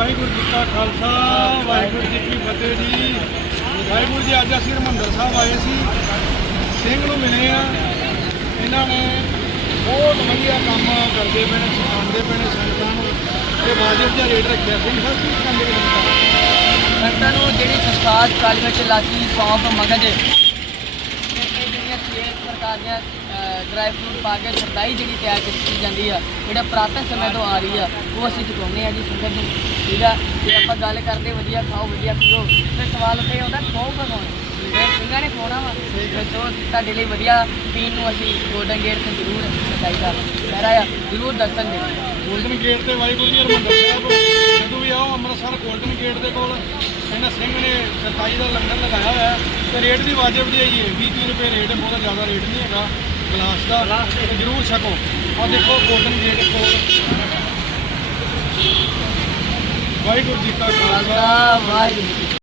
ਵਾਹਿਗੁਰੂ ਜੀ ਕਾ ਖਾਲਸਾ, ਵਾਹਿਗੁਰੂ ਜੀ ਕੀ ਫਤਿਹ ਜੀ। ਵਾਹਿਗੁਰੂ ਜੀ, ਅੱਜ ਅਸੀਂ ਹਰਿਮੰਦਰ ਸਾਹਿਬ ਆਏ ਸੀ। ਸਿੰਘ ਨੂੰ ਮਿਲੇ ਆ। ਇਹਨਾਂ ਨੇ ਬਹੁਤ ਵਧੀਆ ਕੰਮ ਕਰਦੇ ਪਏ ਨੇ, ਸਿਖਾਉਂਦੇ ਪਏ ਨੇ ਸੰਗਤਾਂ ਨੂੰ। ਤੇ ਵਾਜਬ ਜਿਹਾ ਰੇਟ ਰੱਖਿਆ ਸਿੰਘ ਸਾਹਿਬ ਕੀ ਕੰਮ ਦੇ ਸੰਗਤਾਂ ਨੂੰ ਜਿਹੜੀ ਖਸਖਾਸ ਕਾਲੀ ਮਿਰਚ ਇਲਾਚੀ ਸੌਂਫ, ਮਗਜ ਤੇ ਇਹ ਪ੍ਰਕਾਰ ਦੀਆਂ ਡਰਾਈ ਫਰੂਟ ਪਾ ਕੇ ਸਰਦਾਈ ਜਿਹੜੀ ਤਿਆਰ ਕੀਤੀ ਜਾਂਦੀ ਆ, ਜਿਹੜਾ ਪੁਰਾਤਨ ਸਮੇਂ ਤੋਂ ਆ ਰਹੀ ਆ, ਉਹ ਅਸੀਂ ਚੁਕਾਉਂਦੇ ਆ ਜੀ ਸੰਗਤ ਨੂੰ, ਠੀਕ ਆ? ਜੇ ਆਪਾਂ ਗੱਲ ਕਰਦੇ ਵਧੀਆ ਖਾਓ, ਵਧੀਆ ਪੀਓ, ਤੇ ਸਵਾਲ ਤੇ ਆਉਂਦਾ ਖਾਓ ਕੌਣ ਤੇ ਸਿੰਘਾਂ ਨੇ ਖਾਣਾ ਵਾ। ਤੇ ਸੋ ਤੁਹਾਡੇ ਲਈ ਵਧੀਆ ਪੀਣ ਨੂੰ ਅਸੀਂ ਗੋਲਡਨ ਗੇਟ ਤੇ ਜ਼ਰੂਰ ਚਾਹੀਦਾ ਮੇਰਾ ਆ ਜ਼ਰੂਰ ਦਰਸ਼ਨ ਦਿਓ ਗੋਲਡਨ ਗੇਟ ਤੇ ਵਾਹਿਗੁਰੂ ਜੀ ਹਰਿਮੰਦਰ ਸਾਹਿਬ, ਜਦੋਂ ਵੀ ਆਓ, ਅੰਮ੍ਰਿਤਸਰ ਗੋਲਡਨ ਗੇਟ ਦੇ ਕੋਲ, ਇਹਨਾਂ ਸਿੰਘ ਨੇ ਸਰਤਾਈ ਦਾ ਲੰਗਰ ਲਗਾਇਆ ਹੋਇਆ ਤੇ ਰੇਟ ਵੀ ਵਾਜਬ ਜਿਹੀ ਹੈ 20 30 ਰੁਪਏ ਰੇਟ ਹੈ ਬਹੁਤ ਜ਼ਿਆਦਾ ਰੇਟ ਨਹੀਂ ਹੈਗਾ। ਗਲਾਸ ਦਾ। ਤੇ ਜ਼ਰੂਰ ਛਕੋ। ਆ ਦੇਖੋ ਗੋਲਡਨ ਗੇਟ ਕੋਲ ਵਾਹਿਗੁਰੂ ਜੀ ਕਾ ਖਾਲਸਾ। ਵਾਹਿਗੁਰੂ ਜੀ